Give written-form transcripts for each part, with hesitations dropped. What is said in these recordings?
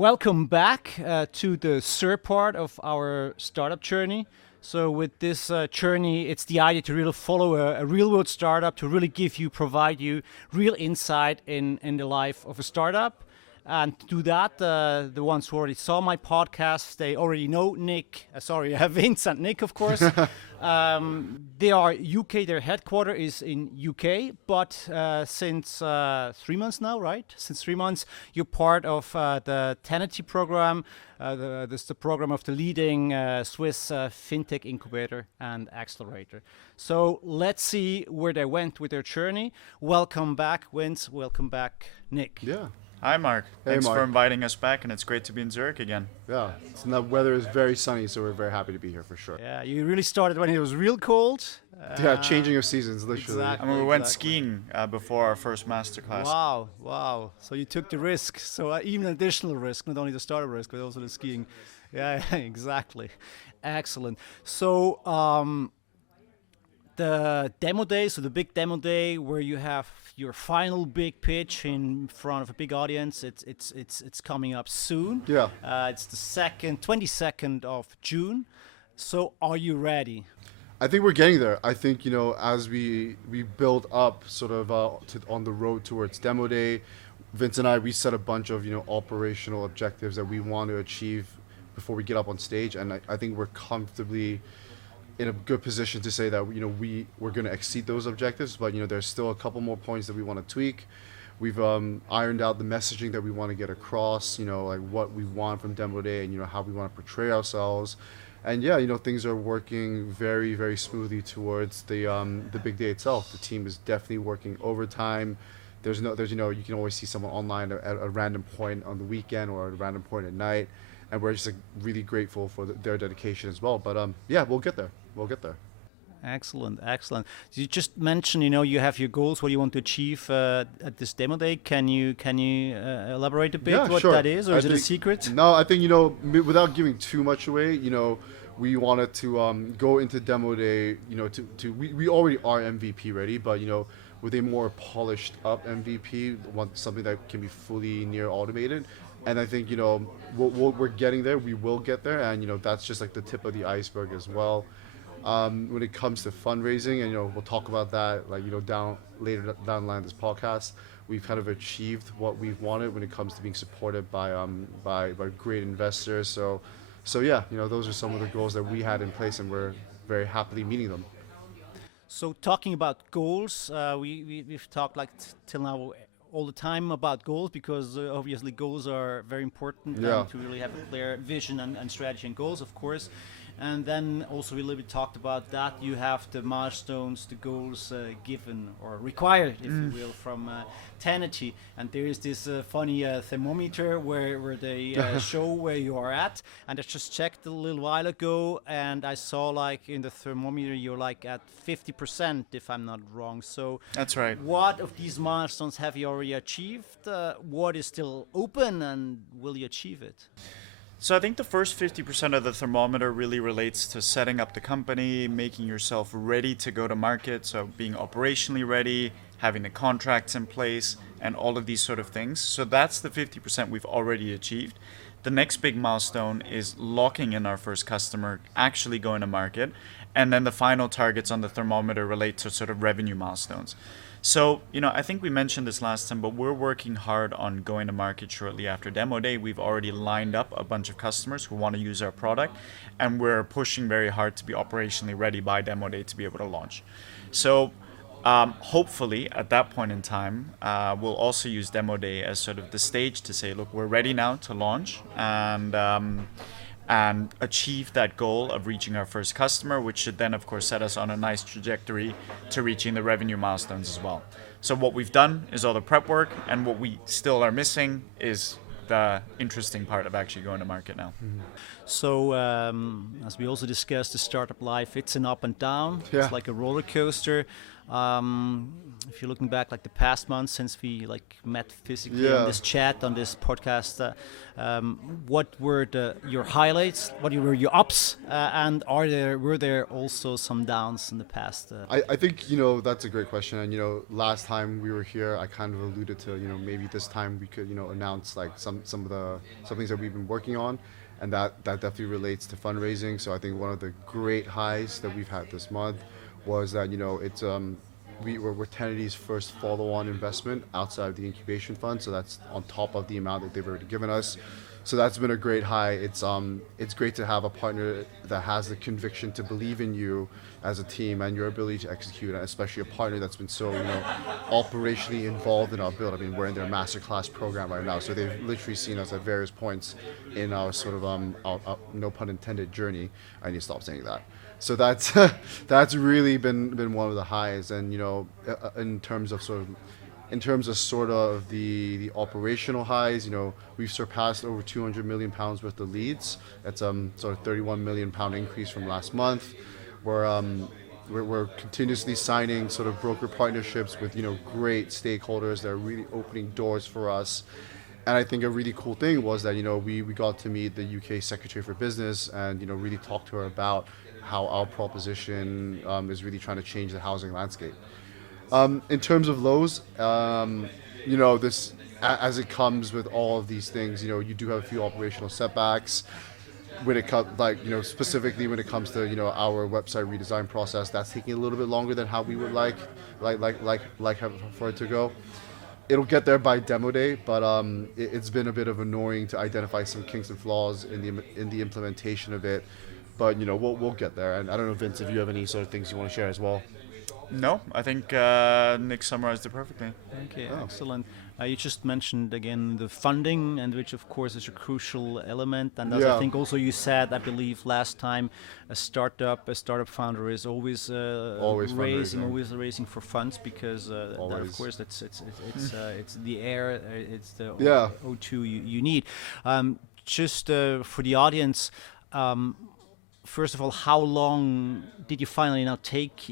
welcome back to the third part of our startup journey. So with this journey, it's the idea to really follow a real-world startup, to really provide you real insight in the life of a startup. And to do that, the ones who already saw my podcast, they already know Nick. Vince and Nick, of course. They are UK. Their headquarter is in UK, but since 3 months now, right? Since 3 months, you're part of the Tenity program. This is the program of the leading Swiss Fintech incubator and accelerator. So let's see where they went with their journey. Welcome back, Vince. Welcome back, Nick. Yeah. Hi, Mark. Hey, Thanks Mark. for inviting us back, and it's great to be in Zurich again. Yeah. The weather is very sunny, so we're very happy to be here for sure. Yeah, you really started when it was real cold. Changing of seasons, literally. Exactly. And we went skiing before our first masterclass. Wow. So you took the risk. So even an additional risk, not only the startup risk, but also the skiing. Yeah, exactly. Excellent. So the demo day, so the big demo day where you have your final big pitch in front of a big audience, it's coming up soon. Yeah. It's the 22nd of June. So are you ready? I think we're getting there. I think, as we build up sort of on the road towards demo day, Vince and I, we set a bunch of, operational objectives that we want to achieve before we get up on stage. And I think we're comfortably in a good position to say that, we're going to exceed those objectives, but, there's still a couple more points that we want to tweak. We've ironed out the messaging that we want to get across, like what we want from demo day and, how we want to portray ourselves. And yeah, things are working very, very smoothly towards the big day itself. The team is definitely working overtime. There's you can always see someone online at a random point on the weekend or at a random point at night. And we're just really grateful for their dedication as well. But yeah, we'll get there. Excellent. You just mentioned, you have your goals, what you want to achieve at this demo day. Can you elaborate a bit what sure. that is, or is it a secret? No, I think, without giving too much away, we wanted to go into demo day, we already are MVP ready, but, with a more polished up MVP, something that can be fully near automated. And I think, we're getting there, we will get there. And, that's just like the tip of the iceberg as well. When it comes to fundraising, and we'll talk about that later down the line of this podcast. We've kind of achieved what we've wanted when it comes to being supported by great investors. So yeah, those are some of the goals that we had in place, and we're very happily meeting them. So talking about goals, we've talked till now all the time about goals, because obviously goals are very important to really have a clear vision and strategy and goals, of course. And then also we a little bit talked about that you have the milestones, the goals given or required, if you will, from Tenity. And there is this funny thermometer where they show where you are at. And I just checked a little while ago, and I saw in the thermometer you're at 50%, if I'm not wrong. So That's right. What of these milestones have you already achieved? What is still open, and will you achieve it? So I think the first 50% of the thermometer really relates to setting up the company, making yourself ready to go to market. So being operationally ready, having the contracts in place, and all of these sort of things. So that's the 50% we've already achieved. The next big milestone is locking in our first customer, actually going to market. And then the final targets on the thermometer relate to sort of revenue milestones. So, I think we mentioned this last time, but we're working hard on going to market shortly after demo day. We've already lined up a bunch of customers who want to use our product, and we're pushing very hard to be operationally ready by demo day to be able to launch. So hopefully at that point in time, we'll also use demo day as sort of the stage to say, look, we're ready now to launch and achieve that goal of reaching our first customer, which should then, of course, set us on a nice trajectory to reaching the revenue milestones as well. So what we've done is all the prep work, and what we still are missing is the interesting part of actually going to market now. Mm-hmm. So as we also discussed, the startup life, it's an up and down. Yeah. It's like a roller coaster. If you're looking back, like the past month since we like met physically on Yeah. this chat, on this podcast, what were your highlights? What were your ups? And were there also some downs in the past? I think that's a great question, and last time we were here I kind of alluded to maybe this time we could announce like some things that we've been working on, and that definitely relates to fundraising. So I think one of the great highs that we've had this month was that it's we're Tennity's first follow-on investment outside the incubation fund, so that's on top of the amount that they've already given us. So that's been a great high. It's great to have a partner that has the conviction to believe in you as a team and your ability to execute, and especially a partner that's been so operationally involved in our build. I mean, we're in their masterclass program right now, so they've literally seen us at various points in our sort of our, no pun intended journey. I need to stop saying that. So that's that's really been one of the highs, and in terms of sort of the operational highs, we've surpassed over 200 million pounds worth of leads. That's sort of 31 million pound increase from last month. We're continuously signing sort of broker partnerships with great stakeholders that are really opening doors for us. And I think a really cool thing was that we got to meet the UK Secretary for Business and really talk to her about how our proposition is really trying to change the housing landscape. In terms of lows, this as it comes with all of these things, you do have a few operational setbacks. When it comes, specifically when it comes to our website redesign process, that's taking a little bit longer than how we would like for it to go. It'll get there by demo day, but it's been a bit of annoying to identify some kinks and flaws in the implementation of it. But we'll get there. And I don't know, Vince, if you have any sort of things you want to share as well. No, I think Nick summarized it perfectly. Okay, excellent. You just mentioned again the funding, and which of course is a crucial element. And as I think also you said, I believe last time, a startup founder is always raising for funds, because that, of course it's the air, it's the O2 you need. Just for the audience. First of all, how long did you finally now take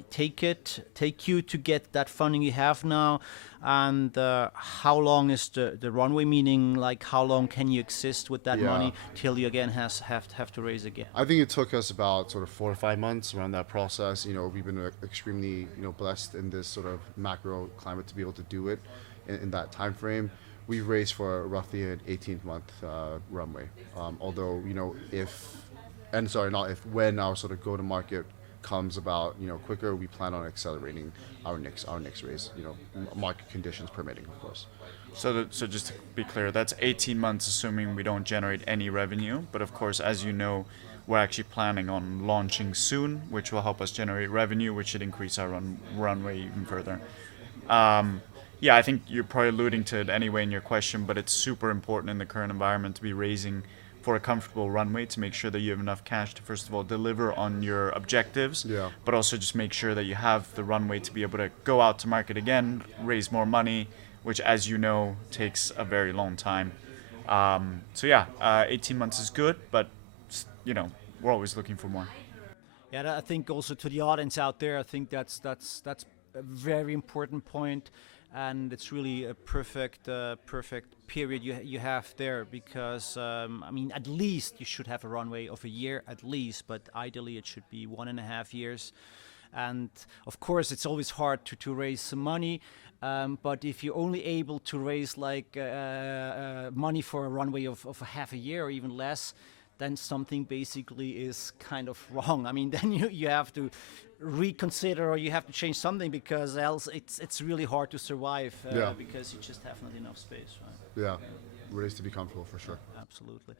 you to get that funding you have now, and how long is the runway? Meaning, like, how long can you exist with that money till you again have to raise again? I think it took us about sort of 4 to 5 months around that process. We've been extremely blessed in this sort of macro climate to be able to do it in that time frame. We've raised for roughly an 18-month runway. Although when our sort of go-to-market comes about, quicker, we plan on accelerating our next raise, market conditions permitting, of course. So just to be clear, that's 18 months assuming we don't generate any revenue. But of course, as you know, we're actually planning on launching soon, which will help us generate revenue, which should increase our runway even further. I think you're probably alluding to it anyway in your question, but it's super important in the current environment to be raising for a comfortable runway, to make sure that you have enough cash to, first of all, deliver on your objectives, but also just make sure that you have the runway to be able to go out to market again, raise more money, which, as you know, takes a very long time. 18 months is good, but we're always looking for more. Yeah, I think also to the audience out there, I think that's a very important point, and it's really a perfect period you have there, because at least you should have a runway of a year at least, but ideally it should be 1.5 years. And of course it's always hard to raise some money, but if you're only able to raise money for a runway of a half a year or even less, then something basically is kind of wrong. Then you have to reconsider, or you have to change something, because else it's really hard to survive, because you just have not enough space, right? Yeah, raise to be comfortable for sure. Absolutely.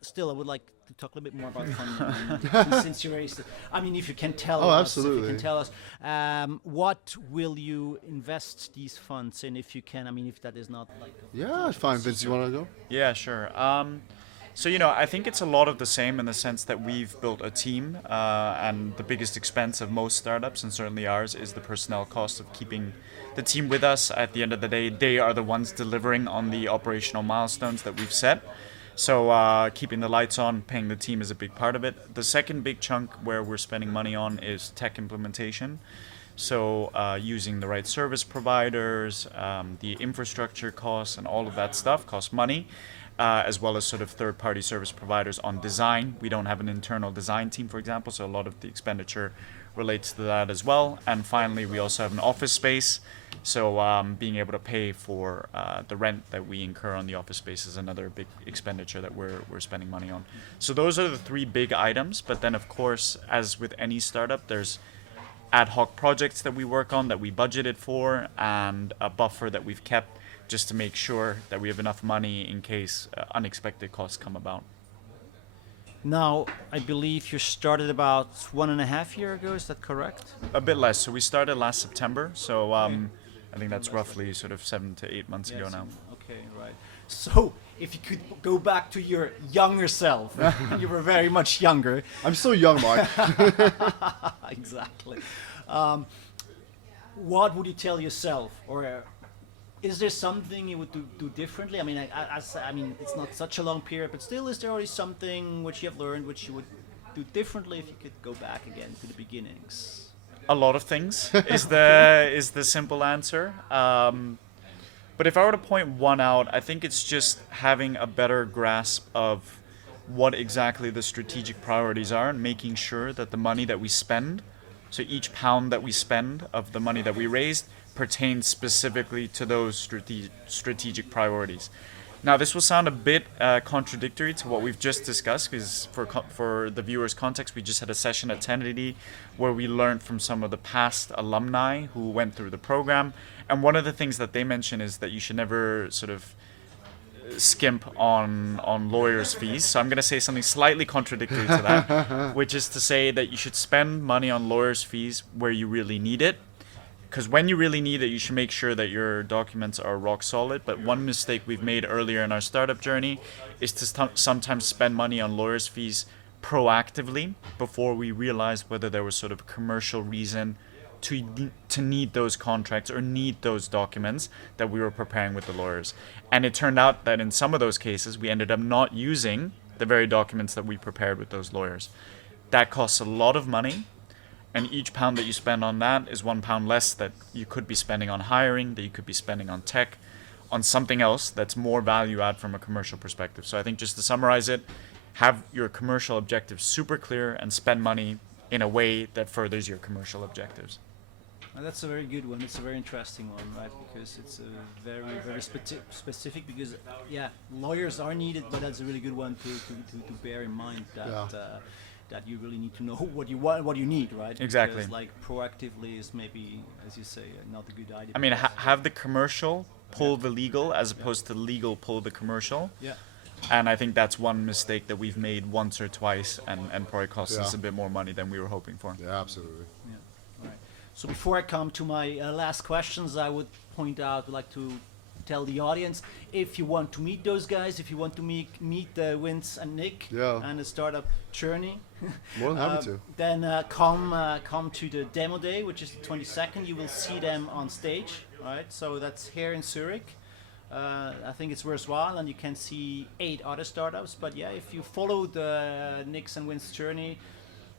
Still, I would like to talk a little bit more about funding, since you raised it. If you can tell us, absolutely. If you can tell us, what will you invest these funds in, if you can? If that is not like. Fine. Vince, you want to go? Yeah, sure. I think it's a lot of the same, in the sense that we've built a team, and the biggest expense of most startups, and certainly ours, is the personnel cost of keeping the team with us. At the end of the day, they are the ones delivering on the operational milestones that we've set. So keeping the lights on, paying the team is a big part of it. The second big chunk where we're spending money on is tech implementation. So using the right service providers, the infrastructure costs and all of that stuff costs money, as well as sort of third-party service providers on design. We don't have an internal design team, for example, so a lot of the expenditure relates to that as well. And finally, we also have an office space. So being able to pay for the rent that we incur on the office space is another big expenditure that we're spending money on. So those are the three big items. But then, of course, as with any startup, there's ad hoc projects that we work on that we budgeted for, and a buffer that we've kept just to make sure that we have enough money in case unexpected costs come about. Now, I believe you started about 1.5 years ago. Is that correct? A bit less. So we started last September. So I think that's roughly sort of 7 to 8 months ago now. Okay, right. So, if you could go back to your younger self, you were very much younger. I'm still young, Mark. Exactly. What would you tell yourself, or is there something you would do differently? I mean, I mean, it's not such a long period, but still, is there already something which you have learned which you would do differently if you could go back again to the beginnings? A lot of things is the simple answer. But if I were to point one out, I think it's just having a better grasp of what exactly the strategic priorities are and making sure that the money that we spend, so each pound that we spend of the money that we raised, pertains specifically to those strategic priorities. Now, this will sound a bit contradictory to what we've just discussed, because for the viewers' context, we just had a session at 1080 where we learned from some of the past alumni who went through the program. And one of the things that they mention is that you should never sort of skimp on lawyers' fees. So I'm going to say something slightly contradictory to that, which is to say that you should spend money on lawyers' fees where you really need it. Because when you really need it, you should make sure that your documents are rock solid. But one mistake we've made earlier in our startup journey is to sometimes spend money on lawyers' fees proactively before we realized whether there was sort of commercial reason to need those contracts or need those documents that we were preparing with the lawyers. And it turned out that in some of those cases, we ended up not using the very documents that we prepared with those lawyers. That costs a lot of money. And each pound that you spend on that is 1 pound less that you could be spending on hiring, that you could be spending on tech, on something else that's more value add from a commercial perspective. So I think just to summarize it, have your commercial objectives super clear and spend money in a way that furthers your commercial objectives. Well, that's a very good one. It's a very interesting one, right? Because it's a very, very specific. Because lawyers are needed, but that's a really good one to bear in mind that that you really need to know what you want, what you need, right? Exactly. Because, like, proactively is maybe, as you say, not a good idea. I mean, have the commercial pull the legal as opposed to legal pull the commercial. Yeah. And I think that's one mistake that we've made once or twice, and probably cost us a bit more money than we were hoping for. Yeah, absolutely. Yeah. All right. So before I come to my last questions, I would like to tell the audience, if you want to meet those guys, if you want to meet Vince and Nick and the startup journey, more than happy to. Then come to the demo day, which is the 22nd. You will see them on stage, right? So that's here in Zurich. I think it's worthwhile, and you can see 8 other startups. But yeah, if you follow the Nick's and Vince's journey,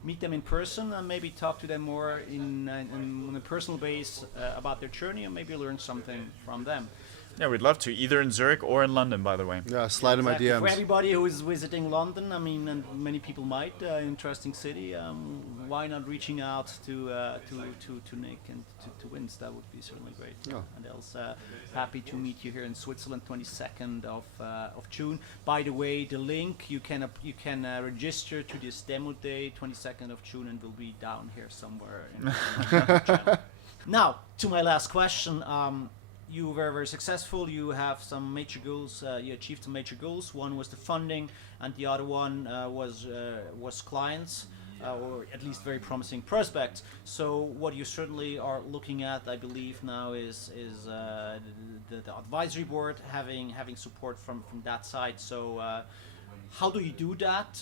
meet them in person and maybe talk to them more on a personal base about their journey, and maybe learn something from them. Yeah, we'd love to, either in Zurich or in London, by the way. Yeah, slide in my DMs. For everybody who is visiting London, I mean, and many people might, interesting city, why not reaching out to Nick and to Vince? That would be certainly great. Yeah. And else happy to meet you here in Switzerland, 22nd of June. By the way, the link you can register to this demo day, 22nd of June, and will be down here somewhere. In the channel. Now, to my last question. You were very successful. You have some major goals. You achieved some major goals. One was the funding, and the other one was clients, or at least very promising prospects. So what you certainly are looking at, I believe now, is the advisory board having support from that side. So how do you do that?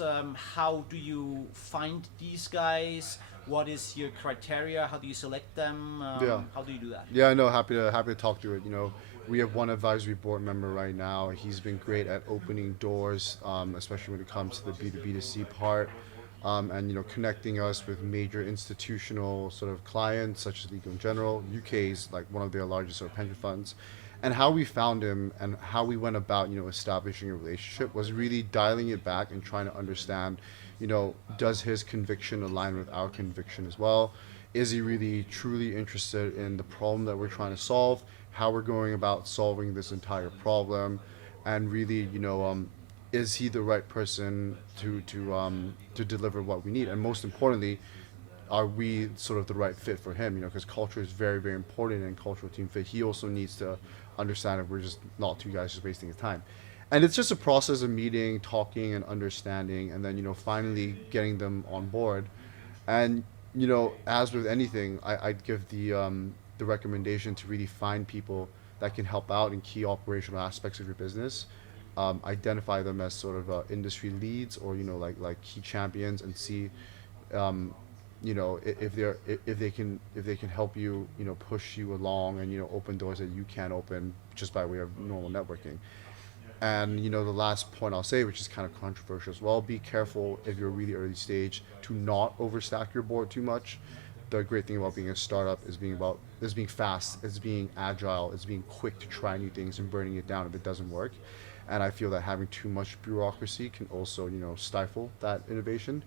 How do you find these guys? What is your criteria? How do you select them? How do you do that? Yeah, no, happy to talk through it. You know, We have one advisory board member right now. He's been great at opening doors, especially when it comes to the B2B2C part, and connecting us with major institutional sort of clients such as Legal in General. UK is like one of their largest sort of pension funds. And how we found him and how we went about establishing a relationship was really dialing it back and trying to understand, does his conviction align with our conviction as well? Is he really truly interested in the problem that we're trying to solve, how we're going about solving this entire problem, and really, is he the right person to deliver what we need? And most importantly, are we sort of the right fit for him? Because culture is very, very important in cultural team fit. He also needs to understand if we're just not two guys just wasting his time. And it's just a process of meeting, talking, and understanding, and then finally getting them on board. And as with anything, I'd give the recommendation to really find people that can help out in key operational aspects of your business. Identify them as sort of industry leads or like key champions, and see if they can help you push you along and open doors that you can't open just by way of normal networking. And the last point I'll say, which is kind of controversial as well, be careful if you're really early stage to not overstack your board too much. The great thing about being a startup is being fast, it's being agile, it's being quick to try new things and burning it down if it doesn't work. And I feel that having too much bureaucracy can also stifle that innovation.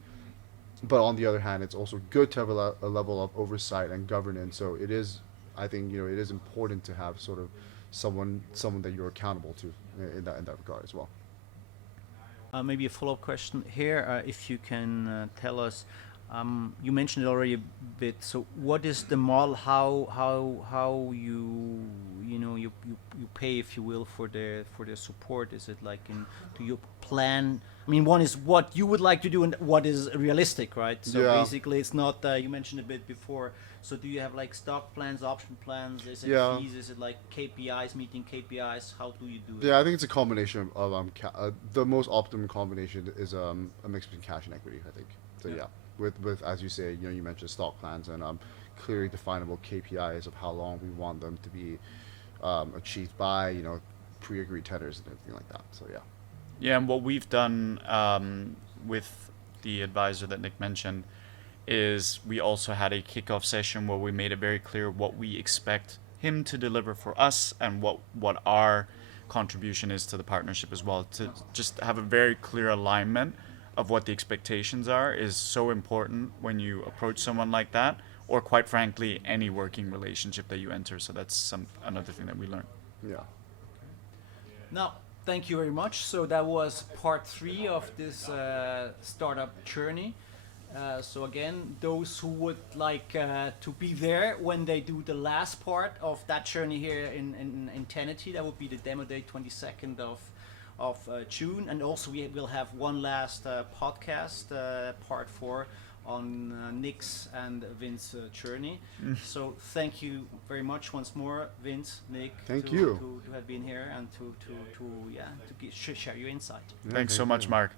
But on the other hand, it's also good to have a level of oversight and governance. So it is, I think, it is important to have sort of someone that you're accountable to in that regard as well. Maybe a follow-up question here, if you can tell us. You mentioned it already a bit. So, what is the model? How you pay, if you will, for the support? Is it like do you plan? I mean, one is what you would like to do and what is realistic, right? So basically, it's not. You mentioned a bit before. So, do you have like stock plans, option plans? Is it fees? Is it like KPIs, meeting KPIs? How do you do it? Yeah, I think it's a combination of the most optimum combination is a mix between cash and equity. I think so. Yeah. With as you say, you mentioned stock plans and clearly definable KPIs of how long we want them to be achieved by, pre-agreed tenders and everything like that. So yeah. Yeah, and what we've done with the advisor that Nick mentioned is we also had a kickoff session where we made it very clear what we expect him to deliver for us and what our contribution is to the partnership as well. To just have a very clear alignment of what the expectations are is so important when you approach someone like that, or quite frankly, any working relationship that you enter. So that's another thing that we learned. Yeah. Now, thank you very much. So that was part 3 of this startup journey. So again, those who would like to be there when they do the last part of that journey here in Tennessee, that would be the demo day, 22nd of June, and also we will have one last podcast, part 4, on Nick's and Vince's journey. So thank you very much once more, Vince, Nick. Thank you to have been here and to share your insight. Thanks so much, Mark.